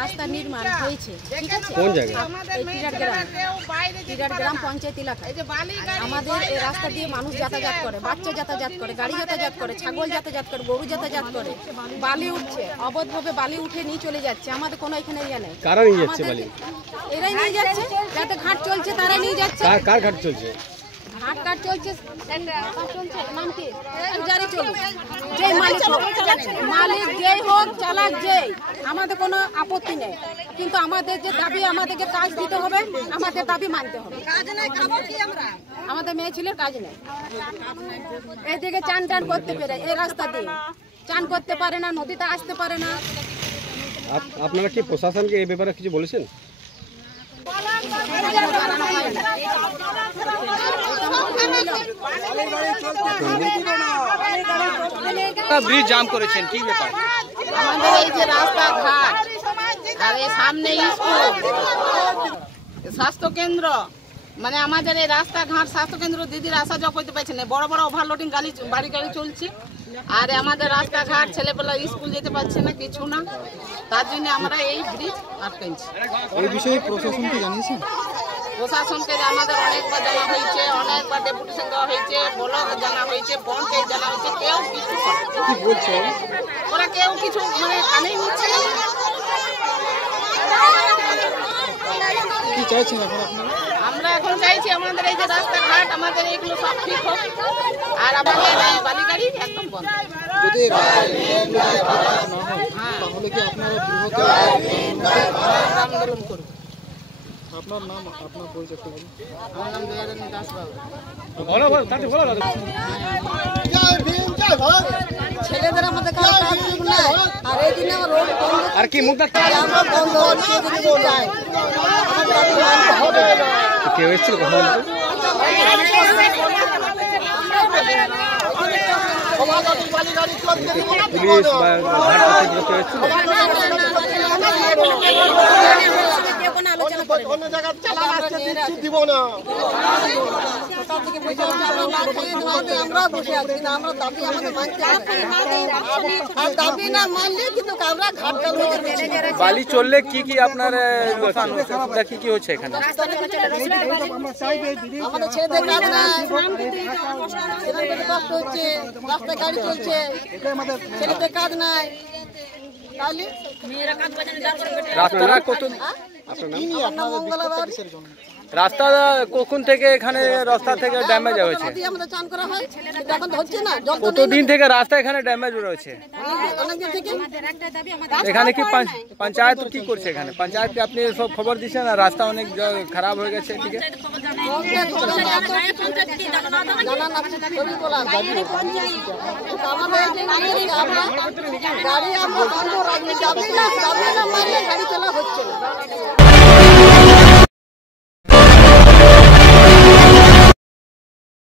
রাস্তা নির্মাণ হয়েছে, ঠিক আছে? কোন জায়গায়? টিরাট গ্রাম পঞ্চায়েত এলাকায়। আমাদের এই রাস্তা দিয়ে মানুষ যাতায়াত করে, বাচ্চা যাতায়াত করে, গাড়ি যাতায়াত করে, ছাগল যাতায়াত করে, গরু যাতায়াত করে। বালি উঠছে, অবৈধভাবে বালি উঠে নিয়ে চলে যাচ্ছে। আমাদের কোনো এখানে ইয়ে নেই। কারা নিয়ে যাচ্ছে বালি? এরাই নিয়ে যাচ্ছে, যাতে ঘাট চলছে তারা নিয়ে যাচ্ছে। কার ঘাট চলছে? ঘাট কাট চলছে, নাম কি জারি চলুক, যে মালিক যেই হোক, চালাক যেই, আমাদের কোনো আপত্তি নেই। কিন্তু আমাদের যে দাবি, আমাদেরকে কাজ দিতে হবে, আমাদের দাবি মানতে হবে। আমাদের মেয়ে ছেলের কাজ নেই। এইদিকে চান টান করতে পারে, এই রাস্তা দিয়ে চান করতে পারে না, নদীতে আসতে পারে না। আপনারা কি প্রশাসনকে এই ব্যাপারে কিছু বলেছেন? ব্রিজ জাম করেছেন, কি ব্যাপার? আমাদের এই যে রাস্তাঘাট আর এই সামনে স্কুল, স্বাস্থ্য কেন্দ্র, মানে আমাদের এই রাস্তাঘাট স্বাস্থ্য কেন্দ্র দিদির আসা যাওয়া করতে পারছে না। বড় বড় ওভারলোডিং বাড়ি গাড়ি চলছে, আর আমাদের রাস্তাঘাট ছেলেপেলা স্কুল যেতে পারছে না, কিছু না। তার জন্য আমরা এই ব্রিজ আটকাইছি। এই বিষয়ে প্রশাসনকে জানিয়েছেন? প্রশাসনকে আমাদের অনেকবার জানা হয়েছে, অনেকবার ডেপুটেশন দেওয়া হয়েছে, ব্লক জানা হয়েছে, পঞ্চায়েত জানা হয়েছে, কেউ কিছু কি বলছে ওরা? কেউ কিছু মানে কানেই নিচ্ছে না। কি চাইছেন এখন আপনারা? আমরা এখন চাইছি আমাদের এই যে রাস্তাঘাট, আমাদের এইগুলো সব ঠিক হোক, আর আমাদের এই বালি গাড়ি একদম বন্ধ। যদি তাহলে কি আপনারা আন্দোলন করব। আপনার নাম, আপনার পরিচয় একটু বলুন। আমার নাম দয়ারানী দাস বাবু। ছেলেদের আমাদের কাজ নাই, আর এই দিনে আমার রোড বন্ধ, আর কি মুখ আমরা বন্ধ হচ্ছে, যাই কেউ এসেছিল কথা বলতে? পুলিশ বা ঘাট কর্তৃপক্ষ এসেছিল? অন্য জায়গায় চালা রাস্তা দিচ্ছি, দিব না। আমরা বসে আছি না, আমরা দাবি আমাদের মানতে হবে। আর দাবি না মানলে কিন্তু আমরা ঘাট চালু করতে। বালি চললে কি কি আপনার কি কি হচ্ছে এখানে? আমাদের ছেলেদের কাজ নাই, ছেলেদের কষ্ট হচ্ছে, রাস্তায় গাড়ি চলছে, ছেলেদের কাজ নাই। তাহলে রাস্তাটা কত? রাস্তা কখন থেকে এখানে রাস্তা থেকে ড্যামেজ হয়েছে? আমাদের চান করা হয়, এখন হচ্ছে না। কতদিন থেকে রাস্তা এখানে ড্যামেজ রয়েছে? অনেকদিন থেকে। এখানে কি পঞ্চায়েত কি করছে? এখানে পঞ্চায়েতকে আপনি সব খবর দিচ্ছেন না? রাস্তা অনেক খারাপ হয়ে গেছে এদিকে। গাড়ি চলা হচ্ছে না।